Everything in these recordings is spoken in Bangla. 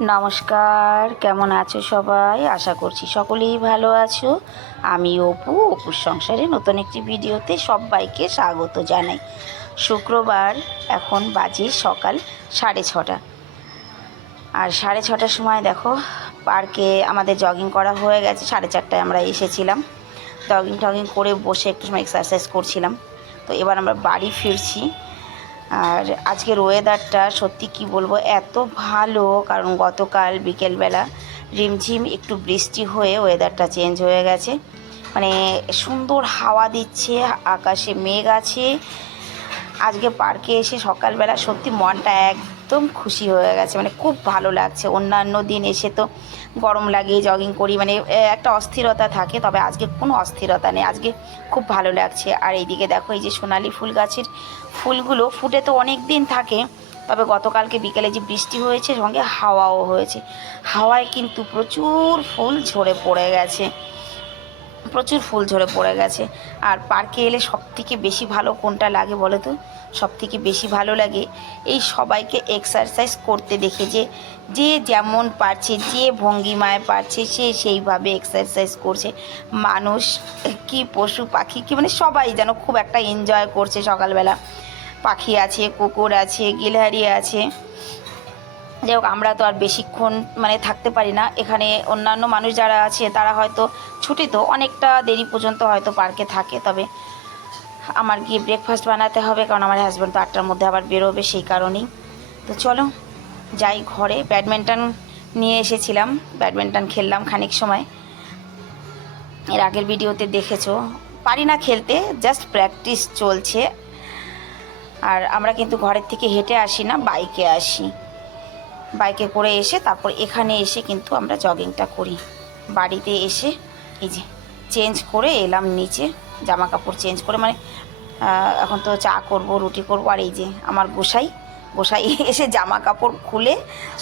নমস্কার, কেমন আছো সবাই? আশা করছি সকলেই ভালো আছো। আমি অপুর সংসারে নতুন একটি ভিডিওতে সবাইকে স্বাগত জানাই। শুক্রবার, এখন বাজে সকাল 6:30। আর 6:30টার সময় দেখো পার্কে আমাদের জগিং করা হয়ে গেছে। 4:30টায় আমরা এসেছিলাম। জগিং করে বসে একটু সময় এক্সারসাইজ করছিলাম। তো এবার আমরা বাড়ি ফিরছি। আর আজকের ওয়েদারটা সত্যি কি বলবো, এত ভালো, কারণ গতকাল বিকেলবেলা রিমঝিম একটু বৃষ্টি হয়ে ওয়েদারটা চেঞ্জ হয়ে গেছে। মানে সুন্দর হাওয়া দিচ্ছে, আকাশে মেঘ আছে। আজকে পার্কে এসে সকালবেলা সত্যি মনটা একদম খুশি হয়ে গেছে, মানে খুব ভালো লাগছে। অন্যান্য দিন এসে তো গরম লাগে, জগিং করি, মানে একটা অস্থিরতা থাকে, তবে আজকে কোনো অস্থিরতা নেই, আজকে খুব ভালো লাগছে। আর এইদিকে দেখো, এই যে সোনালি ফুল গাছের ফুলগুলো ফুটে তো অনেক দিন থাকে, তবে গতকালকে বিকেলে যে বৃষ্টি হয়েছে সঙ্গে হাওয়াও হয়েছে, হাওয়ায় কিন্তু প্রচুর ফুল ঝরে পড়ে গেছে, প্রচুর ফুল ঝরে পড়ে গেছে। আর পার্কে এলে সবথেকে বেশি ভালো কোনটা লাগে বলো তো? সবথেকে বেশি ভালো লাগে এই সবাইকে এক্সারসাইজ করতে দেখে, যে যে যেমন পারছে, যে ভঙ্গিমায় পারছে সে সেইভাবে এক্সারসাইজ করছে। মানুষ কি পশু পাখি কি, মানে সবাই যেন খুব একটা এনজয় করছে সকালবেলা। পাখি আছে, কুকুর আছে, গিলহারি আছে। যাই হোক, আমরা তো আর বেশিক্ষণ মানে থাকতে পারি না এখানে। অন্যান্য মানুষ যারা আছে তারা হয়তো ছুটি, তো অনেকটা দেরি পর্যন্ত হয়তো পার্কে থাকে, তবে আমার গিয়ে ব্রেকফাস্ট বানাতে হবে, কারণ আমার হাজব্যান্ড তো 8টার মধ্যে আবার বেরোবে, সেই কারণেই। তো চলো যাই ঘরে। ব্যাডমিন্টন নিয়ে এসেছিলাম, ব্যাডমিন্টন খেললাম খানিক সময়। এর আগের ভিডিওতে দেখেছো, পারি না খেলতে, জাস্ট প্র্যাকটিস চলছে। আর আমরা কিন্তু ঘরের থেকে হেঁটে আসি না, বাইকে আসি। বাইকে করে এসে তারপর এখানে এসে কিন্তু আমরা জগিংটা করি। বাড়িতে এসে এই যে চেঞ্জ করে এলাম নিচে, জামা কাপড় চেঞ্জ করে, মানে এখন তো চা করব, রুটি করব। আর এই যে আমার গোসাই এসে জামা কাপড় খুলে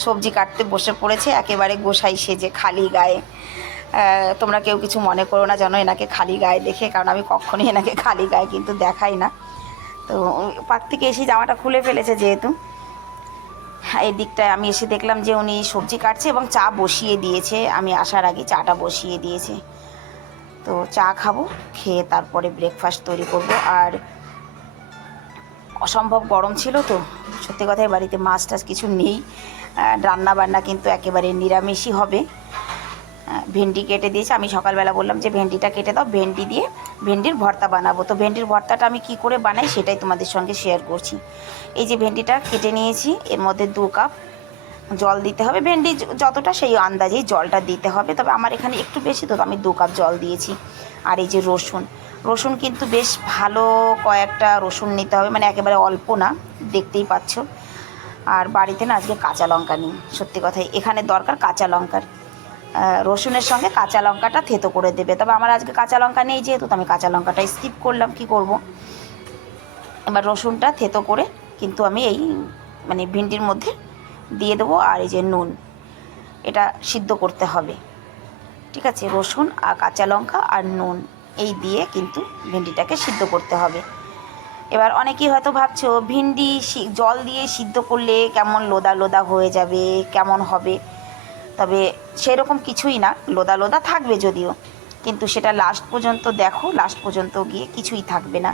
সবজি কাটতে বসে পড়েছে, একেবারে গোসাই সেজে খালি গায়ে। তোমরা কেউ কিছু মনে করো না জানো এনাকে খালি গায়ে দেখে, কারণ আমি কখনোই এনাকে খালি গায়ে কিন্তু দেখাই না। তো পার্ক থেকে এসে জামাটা খুলে ফেলেছে যেহেতু। এই দিকটায় আমি এসে দেখলাম যে উনি সবজি কাটছে এবং চা বসিয়ে দিয়েছে, আমি আসার আগে চাটা বসিয়ে দিয়েছে। তো চা খাবো, খেয়ে তারপরে ব্রেকফাস্ট তৈরি করব। আর অসম্ভব গরম ছিল, তো সত্যি কথাই বাড়িতে মাছ টাছ কিছু নেই। রান্না বান্না কিন্তু একেবারে নিরামিষই হবে। ভেন্ডি কেটে দিয়েছে, আমি সকালবেলা বললাম যে ভেন্ডিটা কেটে দাও, ভেন্ডি দিয়ে ভেন্ডির ভর্তা বানাবো। তো ভেন্ডির ভর্তাটা আমি কি করে বানাই সেটাই তোমাদের সঙ্গে শেয়ার করছি। এই যে ভেন্ডিটা কেটে নিয়েছি, এর মধ্যে 2 কাপ জল দিতে হবে। ভেন্ডি যতটা সেই আন্দাজেই জলটা দিতে হবে, তবে আমার এখানে একটু বেশি, তো আমি 2 কাপ জল দিয়েছি। আর এই যে রসুন কিন্তু বেশ ভালো কয়েকটা রসুন নিতে হবে, মানে একেবারে অল্প না, দেখতেই পাচ্ছ। আর বাড়িতে না আজকে কাঁচা লঙ্কা নেই, সত্যি কথাই এখানে দরকার কাঁচা লঙ্কার। রসুনের সঙ্গে কাঁচা লঙ্কাটা থেতো করে দেবে, তবে আমার আজকে কাঁচা লঙ্কা নেই যেহেতু, তো আমি কাঁচা লঙ্কাটা স্কিপ করলাম, কি করব। এবার রসুনটা থেতো করে কিন্তু আমি এই মানে ভিন্ডির মধ্যে দিয়ে দেবো। আর এই যে নুন, এটা সিদ্ধ করতে হবে, ঠিক আছে? রসুন আর কাঁচা লঙ্কা আর নুন এই দিয়ে কিন্তু ভিন্ডিটাকে সিদ্ধ করতে হবে। এবার অনেকেই হয়তো ভাবছো ভিন্ডি জল দিয়ে সিদ্ধ করলে কেমন লোদা লোদা হয়ে যাবে, কেমন হবে। তবে সেরকম কিছুই না, লোদা লোদা থাকবে যদিও, কিন্তু সেটা লাস্ট পর্যন্ত দেখো, লাস্ট পর্যন্ত গিয়ে কিছুই থাকবে না।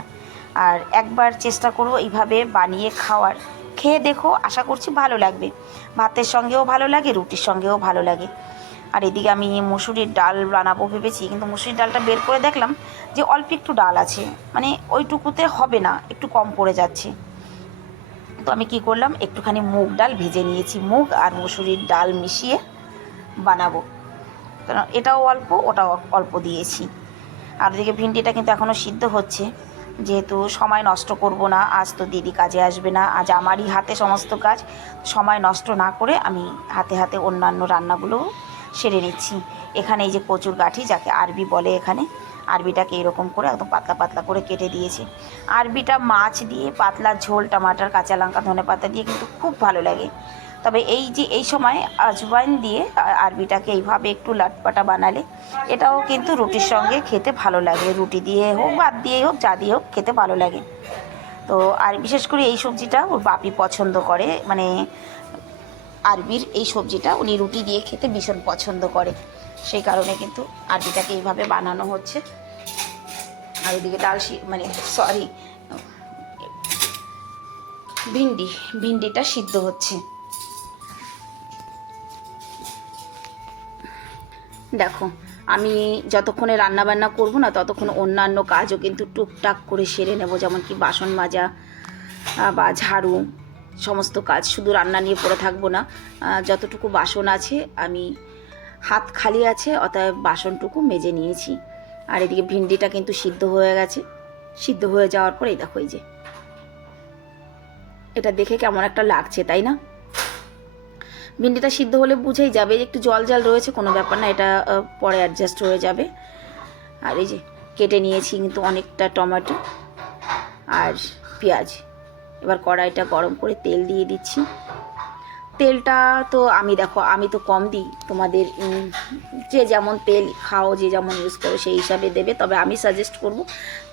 আর একবার চেষ্টা করো এইভাবে বানিয়ে খাওয়ার, খেয়ে দেখো, আশা করছি ভালো লাগবে। ভাতের সঙ্গেও ভালো লাগে, রুটির সঙ্গেও ভালো লাগে। আর এদিকে আমি মুসুরির ডাল বানাবো ভেবেছি, কিন্তু মুসুরির ডালটা বের করে দেখলাম যে অল্প একটু ডাল আছে, মানে ওইটুকুতে হবে না, একটু কম পড়ে যাচ্ছে। তো আমি কি করলাম, একটুখানি মুগ ডাল ভেজে নিয়েছি, মুগ আর মুসুরির ডাল মিশিয়ে বানাবো, কারণ এটাও অল্প ওটাও অল্প দিয়েছি। আর ওদিকে ভিন্ডিটা কিন্তু এখনও সিদ্ধ হচ্ছে, যেহেতু সময় নষ্ট করব না, আজ তো দিদি কাজে আসবে না, আজ আমারই হাতে সমস্ত কাজ। সময় নষ্ট না করে আমি হাতে হাতে অন্যান্য রান্নাগুলো সেরে নিচ্ছি। এখানে এই যে কচুর গাঁঠি, যাকে আরবি বলে এখানে, আরবিটাকে এরকম করে একদম পাতলা পাতলা করে কেটে দিয়েছে। আরবিটা মাছ দিয়ে পাতলা ঝোল, টমাটার, কাঁচা লঙ্কা, ধনেপাতা দিয়ে কিন্তু খুব ভালো লাগে। তবে এই যে এই সময় আজওয়াইন দিয়ে আরবিটাকে এইভাবে একটু লাটপাটা বানালে এটাও কিন্তু রুটির সঙ্গে খেতে ভালো লাগে, রুটি দিয়ে হোক, ভাত দিয়ে হোক, যা দিয়ে হোক খেতে ভালো লাগে। তো আর বিশেষ করে এই সবজিটা ওর বাপি পছন্দ করে, মানে আরবির এই সবজিটা উনি রুটি দিয়ে খেতে ভীষণ পছন্দ করে, সেই কারণে কিন্তু আরবিটাকে এইভাবে বানানো হচ্ছে। আর ওদিকে ভিন্ডিটা সিদ্ধ হচ্ছে। দেখো আমি যতক্ষণে রান্নাবান্না করবো না ততক্ষণ অন্যান্য কাজও কিন্তু টুকটাক করে সেরে নেব, যেমন কি বাসন মাজা বা ঝাড়ু, সমস্ত কাজ। শুধু রান্না নিয়ে পড়ে থাকবো না। যতটুকু বাসন আছে, আমি হাত খালি আছে অতএব বাসনটুকু মেজে নিয়েছি। আর এদিকে ভিন্ডিটা কিন্তু সিদ্ধ হয়ে গেছে। সিদ্ধ হয়ে যাওয়ার পর এই দেখো, এই যে এটা দেখে কেমন একটা লাগছে, তাই না? ভিন্ডিটা সিদ্ধ হলে বুঝেই যাবে, একটু জল জল রয়েছে, কোনো ব্যাপার না, এটা পরে অ্যাডজাস্ট হয়ে যাবে। আর এই যে কেটে নিয়েছি কিন্তু অনেকটা টমেটো আর পেঁয়াজ। এবার কড়াইটা গরম করে তেল দিয়ে দিচ্ছি। তেলটা তো আমি তো কম দিই, তোমাদের যে যেমন তেল খাও, যে যেমন ইউজ করো সেই হিসাবে দেবে। তবে আমি সাজেস্ট করব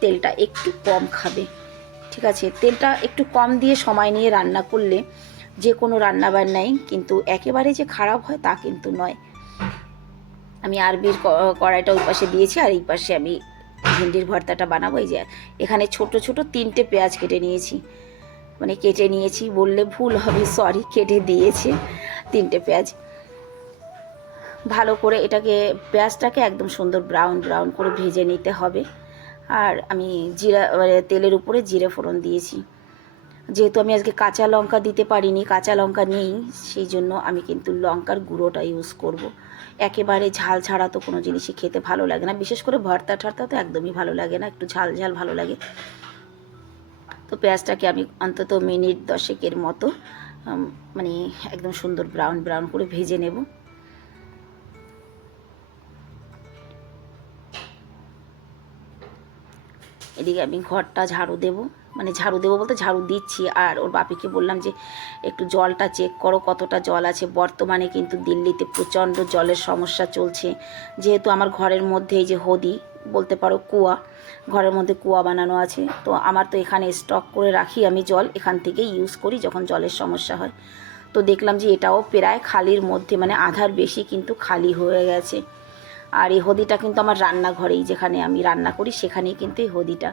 তেলটা একটু কম খাবে, ঠিক আছে? তেলটা একটু কম দিয়ে সময় নিয়ে রান্না করলে যে কোনো রান্নাবান্নাই কিন্তু একেবারে যে খারাপ হয় তা কিন্তু নয়। আমি আরবির কড়াইটা ওই পাশে দিয়েছি, আর এই পাশে আমি ভিন্ডির ভর্তাটা বানাবো। এই যে এখানে ছোট ছোট 3টে পেঁয়াজ কেটে নিয়েছি বললে ভুল হবে, সরি, কেটে দিয়েছি 3টে পেঁয়াজ। ভালো করে পেঁয়াজটাকে একদম সুন্দর ব্রাউন ব্রাউন করে ভেজে নিতে হবে। আর আমি তেলের উপরে জিরে ফোড়ন দিয়েছি। যেহেতু আমি আজকে কাঁচা লঙ্কা দিতে পারিনি, কাঁচা লঙ্কা নেই, সেই জন্য আমি কিন্তু লঙ্কার গুঁড়োটা ইউজ করব। একেবারে ঝাল ছাড়া তো কোনো জিনিসই খেতে ভালো লাগে না, বিশেষ করে ভর্তা ঠর্তা তো একদমই ভালো লাগে না, একটু ঝাল ঝাল ভালো লাগে। তো পেঁয়াজটাকে আমি অন্তত মিনিট 10 মতো একদম সুন্দর ব্রাউন ব্রাউন করে ভেজে নেব। এদিকে আমি ঘরটা ঝাড়ু দেবো বলতে ঝাড়ু দিচ্ছি। আর ওর বাপিকে বললাম যে একটু জলটা চেক করো কতটা জল আছে। বর্তমানে কিন্তু দিল্লিতে প্রচণ্ড জলের সমস্যা চলছে। যেহেতু আমার ঘরের মধ্যে এই যে বলতে পারো কুয়া, ঘরের মধ্যে কুয়া বানানো আছে, তো আমার তো এখানে স্টক করে রাখি আমি জল, এখান থেকেই ইউজ করি যখন জলের সমস্যা হয়। তো দেখলাম যে এটাও প্রায় খালির মধ্যে, আধার বেশি কিন্তু খালি হয়ে গেছে। আর এই হদিটা কিন্তু আমার রান্নাঘরেই, যেখানে আমি রান্না করি সেখানেই কিন্তু এই হদিটা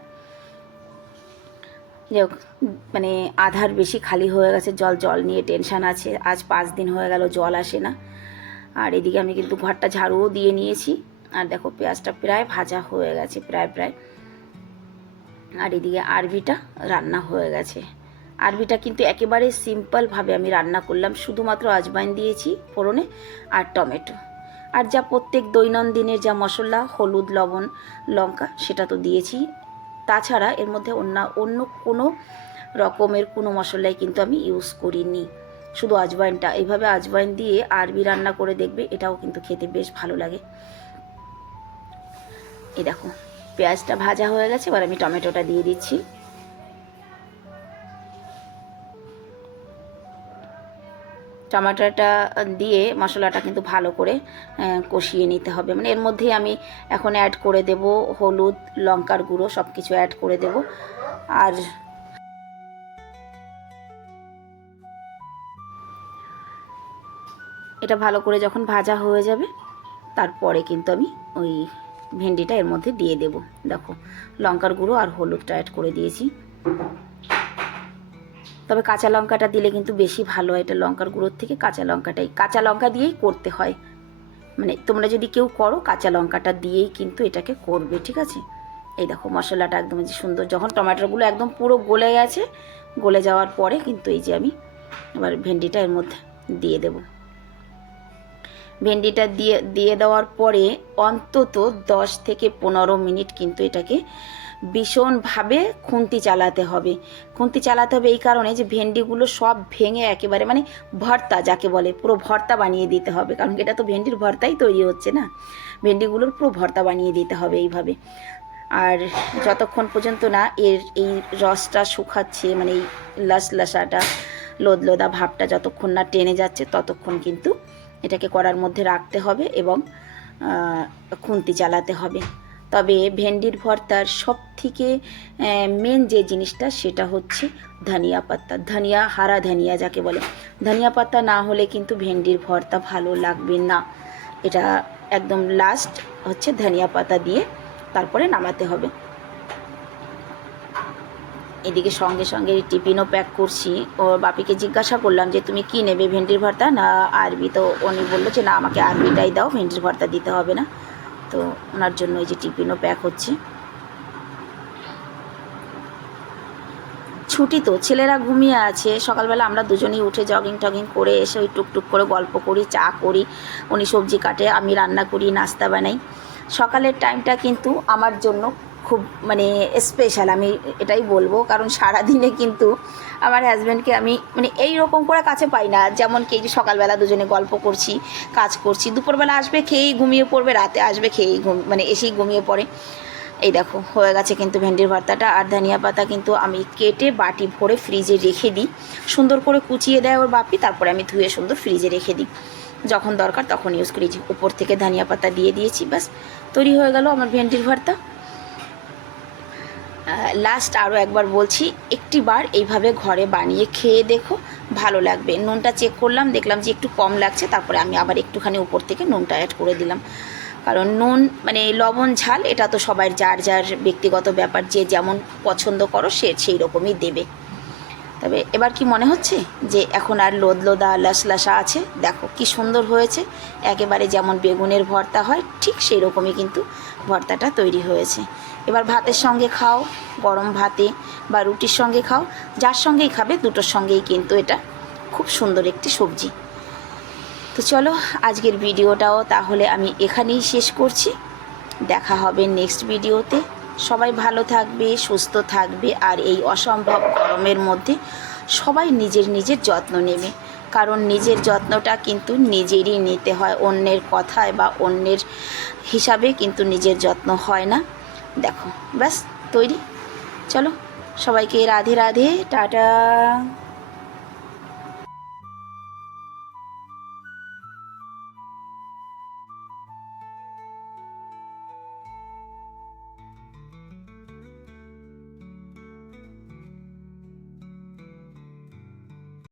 আধার বেশি খালি হয়ে গেছে। জল নিয়ে টেনশান আছে। আজ 5 দিন হয়ে গেল জল আসে না। আর এদিকে আমি কিন্তু ঘরটা ঝাড়ুও দিয়ে নিয়েছি। আর দেখো পেঁয়াজটা প্রায় ভাজা হয়ে গেছে, প্রায়। আর এদিকে আরবিটা রান্না হয়ে গেছে। আরবিটা কিন্তু একেবারে সিম্পলভাবে আমি রান্না করলাম, শুধুমাত্র আজওয়াইন দিয়েছি ফোড়নে আর টমেটো, আর যা প্রত্যেক দৈনন্দিনের যা মশলা, হলুদ, লবণ, লঙ্কা, সেটা তো দিয়েছি। তাছাড়া এর মধ্যে অন্য কোনো রকমের কোনো মশলাই কিন্তু আমি ইউজ করিনি, শুধু আজওয়াইনটা। এইভাবে আজওয়াইন দিয়ে আরবি রান্না করে দেখবে, এটাও কিন্তু খেতে বেশ ভালো লাগে। এই দেখো পেঁয়াজটা ভাজা হয়ে গেছে, এবার আমি টমেটোটা দিয়ে দিচ্ছি। টমেটোটা দিয়ে মশলাটা কিন্তু ভালো করে কষিয়ে নিতে হবে। এর মধ্যেই আমি এখন অ্যাড করে দেব হলুদ, লঙ্কার গুঁড়ো, সব কিছু অ্যাড করে দেব। আর এটা ভালো করে যখন ভাজা হয়ে যাবে তারপরে কিন্তু আমি ওই ভেন্ডিটা এর মধ্যে দিয়ে দেব। দেখো লঙ্কার গুঁড়ো আর হলুদটা অ্যাড করে দিয়েছি। তবে কাঁচা লঙ্কাটা দিলে কিন্তু বেশি ভালো হয়, এটা লঙ্কার গুঁড়োর থেকে কাঁচা লঙ্কা দিয়েই করতে হয়। তোমরা যদি কেউ করো কাঁচা লঙ্কাটা দিয়েই কিন্তু এটাকে করবে, ঠিক আছে? এই দেখো মশলাটা একদম যে সুন্দর, যখন টমেটোগুলো একদম পুরো গলে গেছে, গলে যাওয়ার পরে কিন্তু এই যে আমি এবার ভেন্ডিটা এর মধ্যে দিয়ে দেব। ভেন্ডিটা দিয়ে দেওয়ার পরে অন্তত 10 থেকে 15 মিনিট কিন্তু এটাকে ভীষণভাবে খুন্তি চালাতে হবে। এই কারণে যে ভেন্ডিগুলো সব ভেঙে একেবারে ভর্তা যাকে বলে, পুরো ভর্তা বানিয়ে দিতে হবে। কারণ এটা তো ভেন্ডির ভর্তাই তৈরি হচ্ছে না, ভেন্ডিগুলোর পুরো ভর্তা বানিয়ে দিতে হবে এইভাবে। আর যতক্ষণ পর্যন্ত না এই রসটা শুকাচ্ছে, এই লাসাটা লোদা ভাবটা যতক্ষণ না টেনে যাচ্ছে, ততক্ষণ কিন্তু এটাকে কড়ার মধ্যে রাখতে হবে এবং খুন্তি চালাতে হবে। তবে ভেন্ডির ভর্তার সবথেকে মেন যে জিনিসটা সেটা হচ্ছে ধনিয়া পাতা, ধনিয়া, হারা ধনিয়া যাকে বলে। ধনিয়া পাতা না হলে কিন্তু ভেন্ডির ভর্তা ভালো লাগবে না। এটা একদম লাস্ট হচ্ছে ধনিয়া পাতা দিয়ে তারপরে নামাতে হবে। এদিকে সঙ্গে সঙ্গে টিফিনও প্যাক করছি। ওর বাপিকে জিজ্ঞাসা করলাম যে তুমি কি নেবে, ভেন্ডির ভর্তা না আরবি? তো উনি বললো যে না, আমাকে আরবিটাই দাও, ভেন্ডির ভর্তা দিতে হবে না। তো ওনার জন্য এই যে টিফিনও প্যাক হচ্ছে। ছুটি তো, ছেলেরা ঘুমিয়ে আছে। সকালবেলা আমরা দুজনেই উঠে জগিং টগিং করে এসে ওই টুকটুক করে গল্প করি, চা করি, উনি সবজি কাটে, আমি রান্না করি, নাস্তা বানাই। সকালের টাইমটা কিন্তু আমার জন্য খুব মানে স্পেশাল, আমি এটাই বলবো। কারণ সারাদিনে কিন্তু আমার হাজব্যান্ডকে আমি মানে এই রকম করে কাছে পাই না। যেমন কি যে সকালবেলা দুজনে গল্প করছি, কাজ করছি, দুপুরবেলা আসবে খেয়েই ঘুমিয়ে পড়বে, রাতে আসবে খেয়েই মানে এসেই ঘুমিয়ে পড়ে। এই দেখো হয়ে গেছে কিন্তু ভেন্ডির ভর্তাটা। আর ধনিয়া পাতা কিন্তু আমি কেটে বাটি ভরে ফ্রিজে রেখে দিই, সুন্দর করে কুচিয়ে দেয় ওর বাপি, তারপরে আমি ধুয়ে সুন্দর ফ্রিজে রেখে দিই, যখন দরকার তখন ইউজ করি। উপর থেকে ধনিয়া পাতা দিয়ে দিয়েছি, ব্যাস তৈরি হয়ে গেল আমার ভেন্ডির ভর্তা। লাস্ট আরও একবার বলছি, একটি বার এইভাবে ঘরে বানিয়ে খেয়ে দেখো, ভালো লাগবে। নুনটা চেক করলাম, দেখলাম যে একটু কম লাগছে, তারপরে আমি আবার একটুখানি উপর থেকে নুনটা অ্যাড করে দিলাম। কারণ নুন মানে লবণ ঝাল এটা তো সবার যার যার ব্যক্তিগত ব্যাপার, যে যেমন পছন্দ করো সে সেই রকমই দেবে। তবে এবার কি মনে হচ্ছে যে এখন আর লোদলোদা লাসলাসা আছে? দেখো কি সুন্দর হয়েছে, একেবারে যেমন বেগুনের ভর্তা হয় ঠিক সেই রকমই কিন্তু ভর্তাটা তৈরি হয়েছে। এবার ভাতের সঙ্গে খাও, গরম ভাতে বা রুটির সঙ্গে খাও, যার সঙ্গেই খাবে দুটোর সঙ্গেই কিন্তু এটা খুব সুন্দর একটি সবজি। তো চলো আজকের ভিডিওটাও তাহলে আমি এখানেই শেষ করছি। দেখা হবে নেক্সট ভিডিওতে। সবাই ভালো থাকবে, সুস্থ থাকবে, আর এই অসম্ভব গরমের মধ্যে সবাই নিজের নিজের যত্ন নেবে। কারণ নিজের যত্নটা কিন্তু নিজেরই নিতে হয়, অন্যের কথায় বা অন্যের হিসাবে কিন্তু নিজের যত্ন হয় না। দেখো ব্যাস তৈরি। চলো সবাইকে রাধে রাধে, টাটা।